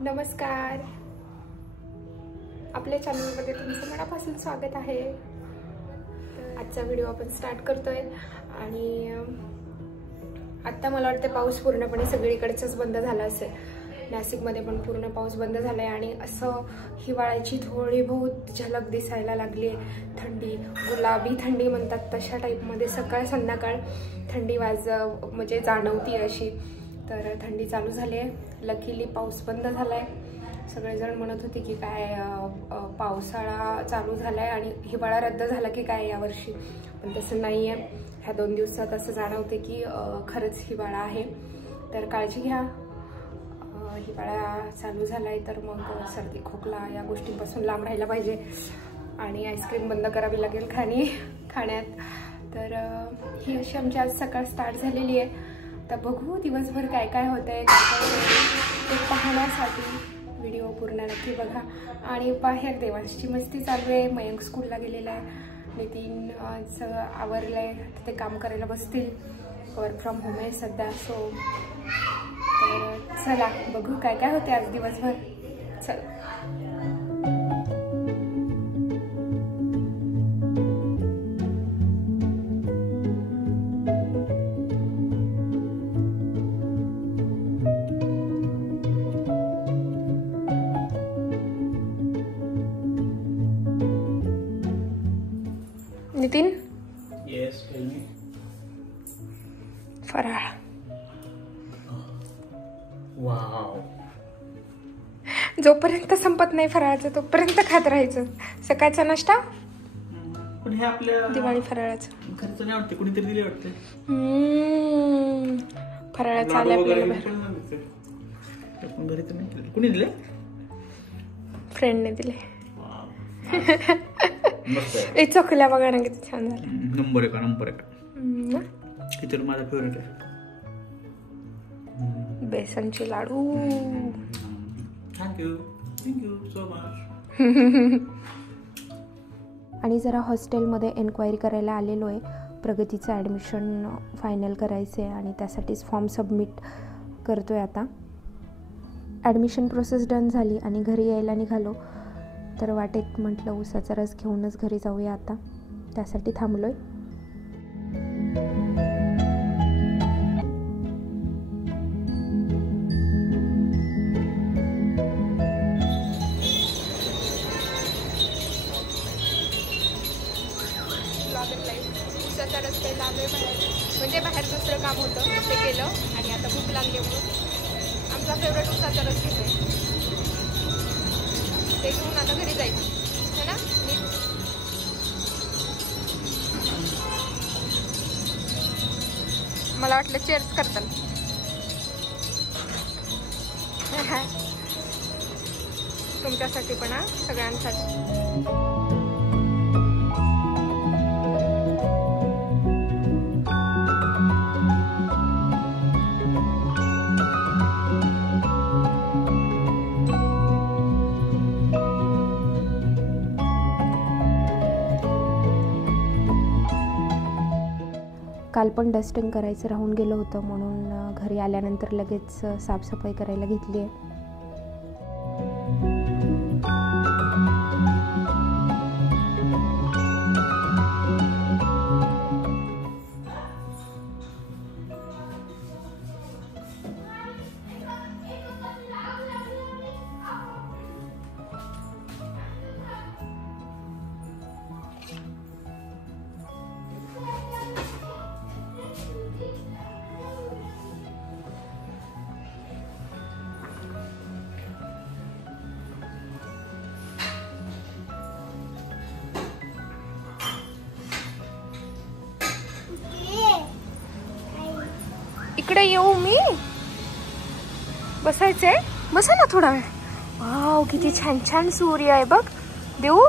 नमस्कार, आपल्या चॅनलमध्ये तुमचं मनापासून स्वागत आहे। आजचा व्हिडिओ आपण स्टार्ट करतोय आणि आता मला वाटतं पाऊस पूर्णपणे सगळीकडेच बंद झाला असेल। नाशिकमध्ये पण पूर्ण पाऊस बंद झालाय आणि असं हिवाळ्याची थोडी बहुत झलक दिसायला लागली आहे। थंडी, गुलाबी थंडी म्हणतात तशा टाईपमध्ये सकाळ संध्याकाळ थंडी म्हणजे जाणवती अशी। तर थंडी चालू झाली आहे। लकीली पाऊस बंद झालाय। सगळेजण म्हणत होते की काय पावसाळा चालू झालाय आणि हिवाळा रद्द झाला की काय यावर्षी, पण तसं नाही आहे। ह्या 2 दिवसात असं जाणवते की खरंच हिवाळा आहे। तर काळजी घ्या। हिवाळा चालू झालाय तर मग सर्दी खोकला या गोष्टींपासून लांब राहायला पाहिजे आणि आईस्क्रीम बंद करावी लागेल खाण्यात। तर ही अशी आमची आज सकाळ स्टार्ट झालेली आहे। तर बघू दिवसभर काय काय होतंय ते पाहण्यासाठी व्हिडिओ पूर्ण नक्की बघा। आणि बाहेर देवांची मस्ती चालू आहे। मयंक स्कूलला गेलेला आहे, नितीन आज आवरलंय, ते काम करायला बसतील। वर्क फ्रॉम होम आहे सध्या। सो तर चला बघू काय काय होते आज दिवसभर। चला नितीन। Yes, tell me. फराळ। वाव, जोपर्यंत संपत नाही फराळाचं तोपर्यंत खात राहायचं। सकाळचा नाश्ता पण हे आपल्या दिवाळी फराळाचं खर्च नाही वाटते, कुणीतरी दिले वाटते। फराळाचं आले आपल्याला घरी तर नाही केले। कुणी दिले? फ्रेंडने दिले। ए चकल्या बघा ना किती छान झाल्या। नंबर एक किती माझा फेवरेट आहे। बेसनचे लाडू। Thank you so much. आणि जरा हॉस्टेलमध्ये एन्क्वायरी करायला आलेलो आहे। प्रगतीचं ॲडमिशन फायनल करायचं आहे आणि त्यासाठीच फॉर्म सबमिट करतो आहे आता। ॲडमिशन प्रोसेस डन झाली आणि घरी यायला निघालो तर वाटेत म्हटलं उसाचा रस घेऊनच घरी जाऊया आता, त्यासाठी थांबलो आहे। उसाचा रस प्यायला आलोय बाहेर, म्हणजे बाहेर दुसरं काम होतं ते केलं आणि आता भूक लागली म्हणून आमचा फेवरेट उसाचा रस घेतोय। ते घेऊन आता घरी जायचं है ना। मला वाटलं चेअर्स करताल। तुमच्यासाठी पण हा, सगळ्यांसाठी। काल पण डस्टिंग करायचं राहून गेलं होतं म्हणून घरी आल्यानंतर लगेच साफसफाई करायला घेतली आहे। इकडे येऊ मी? बसायचंय? बसा ना थोडा वेळ। वाव किती छान छान सूर्य आहे बघ। देऊ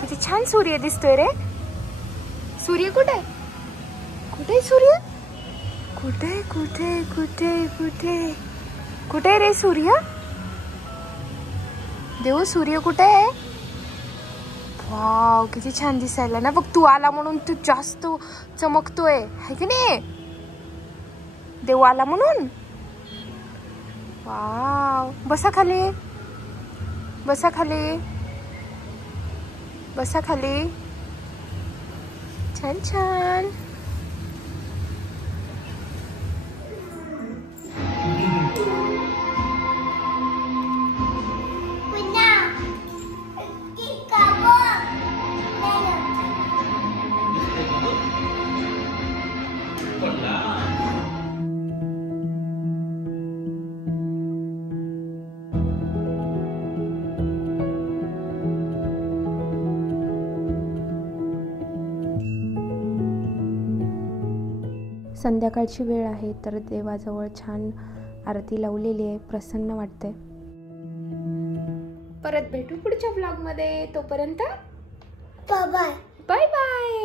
किती छान सूर्य दिसतोय रे। सूर्य कुठे? कुठे सूर्य? कुठे कुठे कुठे कुठे कुठे रे सूर्य? देऊ सूर्य कुठे आहे? वाव किती छान दिसायला ना बघ। तू आला म्हणून तू जास्त चमकतोय है की नाही? देऊ आला म्हणून। वाव बसा खाली। बसा खाली, बसा खाली. छान छान. संध्याकाळची वेळ आहे तर देवाजवळ छान आरती लावलेली आहे. प्रसन्न वाटते. परत भेटू पुढच्या ब्लॉग मध्ये. तोपर्यंत बाय बाय. Bye bye.